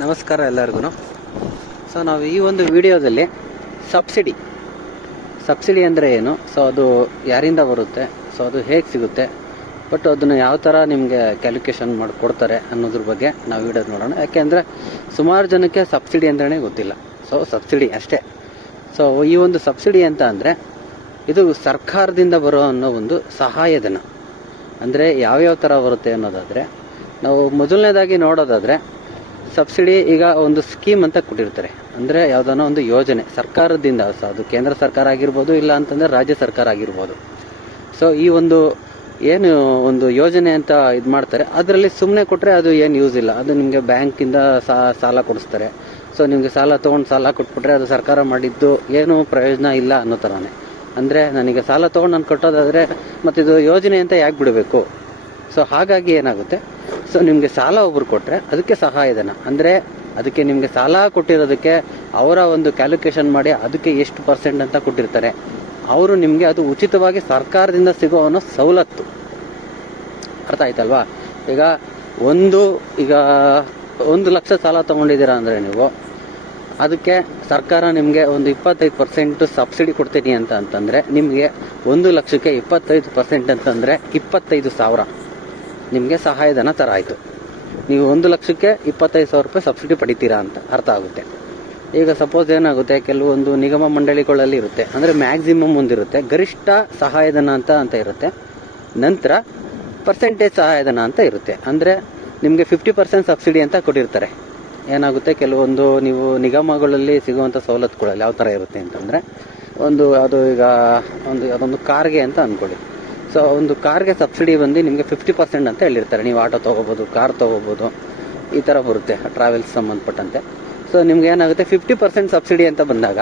ನಮಸ್ಕಾರ ಎಲ್ಲರಿಗೂ. ಸೊ ನಾವು ಈ ಒಂದು ವಿಡಿಯೋದಲ್ಲಿ ಸಬ್ಸಿಡಿ. ಸಬ್ಸಿಡಿ ಅಂದರೆ ಏನು? ಸೊ ಅದು ಯಾರಿಂದ ಬರುತ್ತೆ? ಸೊ ಅದು ಹೇಗೆ ಸಿಗುತ್ತೆ? ಬಟ್ ಅದನ್ನು ಯಾವ ಥರ ನಿಮಗೆ ಕ್ಯಾಲ್ಕುಲೇಷನ್ ಮಾಡಿ ಕೊಡ್ತಾರೆ ಅನ್ನೋದ್ರ ಬಗ್ಗೆ ನಾವು ವಿಡಿಯೋ ನೋಡೋಣ. ಯಾಕೆಂದರೆ ಸುಮಾರು ಜನಕ್ಕೆ ಸಬ್ಸಿಡಿ ಅಂದ್ರೇ ಗೊತ್ತಿಲ್ಲ. ಸೊ ಸಬ್ಸಿಡಿ ಅಷ್ಟೇ. ಸೊ ಈ ಒಂದು ಸಬ್ಸಿಡಿ ಅಂತ ಅಂದರೆ ಇದು ಸರ್ಕಾರದಿಂದ ಬರೋ ಅನ್ನೋ ಒಂದು ಸಹಾಯಧನ. ಅಂದರೆ ಯಾವ್ಯಾವ ಥರ ಬರುತ್ತೆ ಅನ್ನೋದಾದರೆ, ನಾವು ಮೊದಲನೇದಾಗಿ ನೋಡೋದಾದರೆ ಸಬ್ಸಿಡಿ ಈಗ ಒಂದು ಸ್ಕೀಮ್ ಅಂತ ಕೊಟ್ಟಿರ್ತಾರೆ. ಅಂದರೆ ಯಾವುದಾನ ಒಂದು ಯೋಜನೆ ಸರ್ಕಾರದಿಂದ ಸಹ ಅದು ಕೇಂದ್ರ ಸರ್ಕಾರ ಆಗಿರ್ಬೋದು, ಇಲ್ಲ ಅಂತಂದರೆ ರಾಜ್ಯ ಸರ್ಕಾರ ಆಗಿರ್ಬೋದು. ಸೊ ಈ ಒಂದು ಏನು ಒಂದು ಯೋಜನೆ ಅಂತ ಇದು ಮಾಡ್ತಾರೆ. ಅದರಲ್ಲಿ ಸುಮ್ಮನೆ ಕೊಟ್ಟರೆ ಅದು ಏನು ಯೂಸ್ ಇಲ್ಲ. ಅದು ನಿಮಗೆ ಬ್ಯಾಂಕಿಂದ ಸಾಲ ಕೊಡಿಸ್ತಾರೆ. ಸೊ ನಿಮಗೆ ಸಾಲ ತೊಗೊಂಡು ಸಾಲ ಕೊಟ್ಬಿಟ್ರೆ ಅದು ಸರ್ಕಾರ ಮಾಡಿದ್ದು ಏನು ಪ್ರಯೋಜನ ಇಲ್ಲ ಅನ್ನೋ ಥರನೇ ಅಂದರೆ ನನಗೆ ಸಾಲ ತೊಗೊಂಡು ನಾನು ಕಟ್ಟೋದಾದರೆ ಮತ್ತಿದು ಯೋಜನೆ ಅಂತ ಯಾಕೆ ಬಿಡಬೇಕು? ಸೊ ಹಾಗಾಗಿ ಏನಾಗುತ್ತೆ? ಸೊ ನಿಮಗೆ ಸಾಲ ಒಬ್ರು ಕೊಟ್ಟರೆ ಅದಕ್ಕೆ ಸಹಾಯಧನ ಅಂದರೆ ಅದಕ್ಕೆ ನಿಮಗೆ ಸಾಲ ಕೊಟ್ಟಿರೋದಕ್ಕೆ ಅವರ ಒಂದು ಕ್ಯಾಲ್ಕುಲೇಷನ್ ಮಾಡಿ ಅದಕ್ಕೆ ಎಷ್ಟು ಪರ್ಸೆಂಟ್ ಅಂತ ಕೊಟ್ಟಿರ್ತಾರೆ. ಅವರು ನಿಮಗೆ ಅದು ಉಚಿತವಾಗಿ ಸರ್ಕಾರದಿಂದ ಸಿಗೋ ಅನ್ನೋ ಸವಲತ್ತು. ಅರ್ಥ ಆಯ್ತಲ್ವಾ? ಈಗ ಒಂದು ಈಗ ಒಂದು ಲಕ್ಷ ಸಾಲ ತೊಗೊಂಡಿದ್ದೀರಾ ಅಂದರೆ ನೀವು, ಅದಕ್ಕೆ ಸರ್ಕಾರ ನಿಮಗೆ ಒಂದು ಇಪ್ಪತ್ತೈದು ಪರ್ಸೆಂಟ್ ಸಬ್ಸಿಡಿ ಕೊಡ್ತೀನಿ ಅಂತ ಅಂತಂದರೆ ನಿಮಗೆ ಒಂದು ಲಕ್ಷಕ್ಕೆ ಇಪ್ಪತ್ತೈದು ಪರ್ಸೆಂಟ್ ಅಂತಂದರೆ ಇಪ್ಪತ್ತೈದು ಸಾವಿರ. ನಿಮಗೆ ಸಹಾಯಧನ ಥರ ಆಯಿತು ನೀವು ಒಂದು ಲಕ್ಷಕ್ಕೆ ಇಪ್ಪತ್ತೈದು ಸಾವಿರ ರೂಪಾಯಿ ಸಬ್ಸಿಡಿ ಪಡಿತೀರಾ ಅಂತ ಅರ್ಥ ಆಗುತ್ತೆ. ಈಗ ಸಪೋಸ್ ಏನಾಗುತ್ತೆ, ಕೆಲವೊಂದು ನಿಗಮ ಮಂಡಳಿಗಳಲ್ಲಿ ಇರುತ್ತೆ. ಅಂದರೆ ಮ್ಯಾಕ್ಸಿಮಮ್ ಒಂದಿರುತ್ತೆ ಗರಿಷ್ಠ ಸಹಾಯಧನ ಅಂತ ಅಂತ ಇರುತ್ತೆ. ನಂತರ ಪರ್ಸೆಂಟೇಜ್ ಸಹಾಯಧನ ಅಂತ ಇರುತ್ತೆ. ಅಂದರೆ ನಿಮಗೆ ಫಿಫ್ಟಿ ಪರ್ಸೆಂಟ್ ಸಬ್ಸಿಡಿ ಅಂತ ಕೊಟ್ಟಿರ್ತಾರೆ. ಏನಾಗುತ್ತೆ, ಕೆಲವೊಂದು ನೀವು ನಿಗಮಗಳಲ್ಲಿ ಸಿಗುವಂಥ ಸವಲತ್ತುಗಳಲ್ಲಿ ಯಾವ ಥರ ಇರುತ್ತೆ ಅಂತಂದರೆ, ಒಂದು ಅದು ಈಗ, ಒಂದು ಅದೊಂದು ಕಾರ್ಗೆ ಅಂತ ಅಂದ್ಕೊಳ್ಳಿ ಸೊ ಒಂದು ಕಾರ್ಗೆ ಸಬ್ಸಿಡಿ ಬಂದು ನಿಮಗೆ ಫಿಫ್ಟಿ ಪರ್ಸೆಂಟ್ ಅಂತ ಹೇಳಿರ್ತಾರೆ. ನೀವು ಆಟೋ ತೊಗೋಬೋದು ಕಾರ್ ತೊಗೋಬೋದು, ಈ ಥರ ಬರುತ್ತೆ ಟ್ರಾವೆಲ್ಸ್ ಸಂಬಂಧಪಟ್ಟಂತೆ. ಸೊ ನಿಮ್ಗೆ ಏನಾಗುತ್ತೆ? ಫಿಫ್ಟಿ ಪರ್ಸೆಂಟ್ ಸಬ್ಸಿಡಿ ಅಂತ ಬಂದಾಗ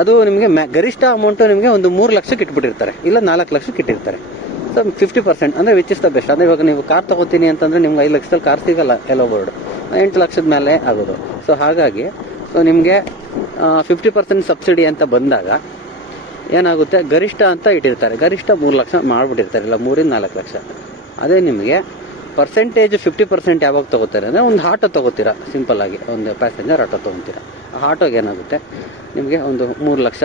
ಅದು ನಿಮಗೆ ಮ್ಯಾ ಗರಿಷ್ಠ ಅಮೌಂಟು ನಿಮಗೆ ಒಂದು ಮೂರು ಲಕ್ಷಕ್ಕೆ ಇಟ್ಬಿಟ್ಟಿರ್ತಾರೆ ಇಲ್ಲ, ನಾಲ್ಕು ಲಕ್ಷಕ್ಕೆ ಇಟ್ಟಿರ್ತಾರೆ ಸೊ ಫಿಫ್ಟಿ ಪರ್ಸೆಂಟ್ ಅಂದರೆ ವಿಚ್ ಇಸ್ ದ ಬೆಸ್ಟ್ ಅಂದರೆ ಇವಾಗ ನೀವು ಕಾರ್ ತೊಗೋತೀನಿ ಅಂತಂದರೆ ನಿಮ್ಗೆ ಐದು ಲಕ್ಷದಲ್ಲಿ ಕಾರ್ ಸಿಗಲ್ಲ ಎಲ್ಲೋ ಬೋರ್ಡ್ ಎಂಟು ಲಕ್ಷದ ಮೇಲೆ ಆಗೋದು. ಸೊ ಹಾಗಾಗಿ ಸೊ ನಿಮಗೆ ಫಿಫ್ಟಿ ಪರ್ಸೆಂಟ್ ಸಬ್ಸಿಡಿ ಅಂತ ಬಂದಾಗ ಏನಾಗುತ್ತೆ? ಗರಿಷ್ಠ ಅಂತ ಇಟ್ಟಿರ್ತಾರೆ. ಗರಿಷ್ಠ ಮೂರು ಲಕ್ಷ ಮಾಡಿಬಿಟ್ಟಿರ್ತಾರೆ. ಇಲ್ಲ, ಮೂರಿಂದ ನಾಲ್ಕು ಲಕ್ಷ. ಅದೇ ನಿಮಗೆ ಪರ್ಸೆಂಟೇಜ್ ಫಿಫ್ಟಿ ಪರ್ಸೆಂಟ್ ಯಾವಾಗ ತೊಗೋತಾರೆ ಅಂದರೆ ಒಂದು ಆಟೋ ತೊಗೋತೀರಾ. ಸಿಂಪಲ್ ಆಗಿ ಒಂದು ಪ್ಯಾಸೆಂಜರ್ ಆಟೋ ತೊಗೊತೀರಾ. ಆ ಆಟೋಗೆ ಏನಾಗುತ್ತೆ? ನಿಮಗೆ ಒಂದು ಮೂರು ಲಕ್ಷ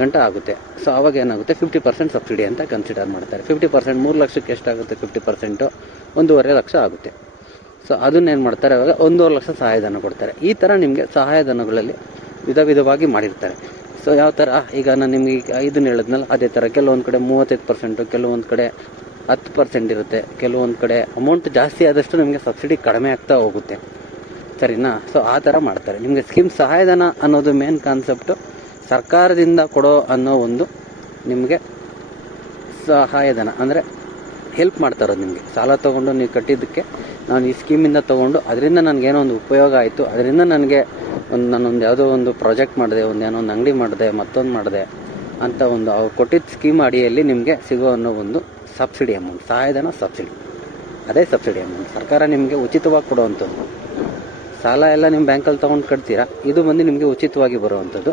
ಗಂಟ ಆಗುತ್ತೆ. ಸೊ ಅವಾಗ ಏನಾಗುತ್ತೆ? ಫಿಫ್ಟಿ ಪರ್ಸೆಂಟ್ ಸಬ್ಸಿಡಿ ಅಂತ ಕನ್ಸಿಡರ್ ಮಾಡ್ತಾರೆ. ಫಿಫ್ಟಿ ಪರ್ಸೆಂಟ್ ಮೂರು ಲಕ್ಷಕ್ಕೆ ಎಷ್ಟಾಗುತ್ತೆ? ಫಿಫ್ಟಿ ಪರ್ಸೆಂಟು ಒಂದೂವರೆ ಲಕ್ಷ ಆಗುತ್ತೆ. ಸೊ ಅದನ್ನೇನು ಮಾಡ್ತಾರೆ? ಅವಾಗ ಒಂದೂವರೆ ಲಕ್ಷ ಸಹಾಯಧನ ಕೊಡ್ತಾರೆ. ಈ ಥರ ನಿಮಗೆ ಸಹಾಯಧನಗಳಲ್ಲಿ ವಿಧ ವಿಧವಾಗಿ ಮಾಡಿರ್ತಾರೆ. ಸೊ ಯಾವ ಥರ ಈಗ ನಾನು ನಿಮಗೆ ಇದನ್ನ ಹೇಳಿದ್ನಲ್ಲ, ಅದೇ ಥರ ಕೆಲವೊಂದು ಕಡೆ ಮೂವತ್ತೈದು ಪರ್ಸೆಂಟು ಕೆಲವೊಂದು ಕಡೆ ಹತ್ತು ಪರ್ಸೆಂಟ್ ಇರುತ್ತೆ. ಕೆಲವೊಂದು ಕಡೆ ಅಮೌಂಟ್ ಜಾಸ್ತಿ ಆದಷ್ಟು ನಿಮಗೆ ಸಬ್ಸಿಡಿ ಕಡಿಮೆ ಆಗ್ತಾ ಹೋಗುತ್ತೆ. ಸರಿನಾ? ಸೊ ಆ ಥರ ಮಾಡ್ತಾರೆ. ನಿಮಗೆ ಸ್ಕೀಮ್ ಸಹಾಯಧನ ಅನ್ನೋದು ಮೇನ್ ಕಾನ್ಸೆಪ್ಟು ಸರ್ಕಾರದಿಂದ ಕೊಡೋ ಅನ್ನೋ ಒಂದು ನಿಮಗೆ ಸಹಾಯಧನ. ಅಂದರೆ ಹೆಲ್ಪ್ ಮಾಡ್ತಾರೆ ನಿಮಗೆ. ಸಾಲ ತೊಗೊಂಡು ನೀವು ಕಟ್ಟಿದ್ದಕ್ಕೆ ನಾನು ಈ ಸ್ಕೀಮಿಂದ ತೊಗೊಂಡು, ಅದರಿಂದ ನನಗೇನೋ ಒಂದು ಉಪಯೋಗ ಆಯಿತು, ಅದರಿಂದ ನನಗೆ ಒಂದು ನಾನೊಂದು ಯಾವುದೋ ಒಂದು ಪ್ರಾಜೆಕ್ಟ್ ಮಾಡಿದೆ, ಒಂದು ಏನೋ ಒಂದು ಅಂಗಡಿ ಮಾಡಿದೆ, ಮತ್ತೊಂದು ಮಾಡಿದೆ ಅಂತ ಒಂದು ಅವ್ರು ಕೊಟ್ಟಿದ್ದ ಸ್ಕೀಮ್ ಅಡಿಯಲ್ಲಿ ನಿಮಗೆ ಸಿಗೋ ಅನ್ನೋ ಒಂದು ಸಬ್ಸಿಡಿ ಅಮೌಂಟ್ ಸಹಾಯಧನ ಸಬ್ಸಿಡಿ ಅದೇ ಸಬ್ಸಿಡಿ ಅಮೌಂಟ್ ಸರ್ಕಾರ ನಿಮಗೆ ಉಚಿತವಾಗಿ ಕೊಡುವಂಥದ್ದು. ಸಾಲ ಎಲ್ಲ ನಿಮ್ಮ ಬ್ಯಾಂಕಲ್ಲಿ ತೊಗೊಂಡು ಕಟ್ತೀರಾ? ಇದು ಬಂದು ನಿಮಗೆ ಉಚಿತವಾಗಿ ಬರುವಂಥದ್ದು.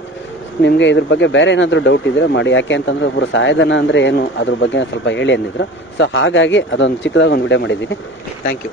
ನಿಮಗೆ ಇದ್ರ ಬಗ್ಗೆ ಬೇರೆ ಏನಾದರೂ ಡೌಟ್ ಇದ್ದರೆ ಮಾಡಿ. ಯಾಕೆ ಅಂತಂದರೆ ಒಬ್ಬರು ಸಹಾಯಧನ ಅಂದರೆ ಏನು? ಅದ್ರ ಬಗ್ಗೆ ಸ್ವಲ್ಪ ಹೇಳಿ ಅಂದಿದ್ರು. ಸೊ ಹಾಗಾಗಿ ಅದೊಂದು ಚಿಕ್ಕದಾಗಿ ಒಂದು ವಿಡಿಯೋ ಮಾಡಿದ್ದೀನಿ. Thank you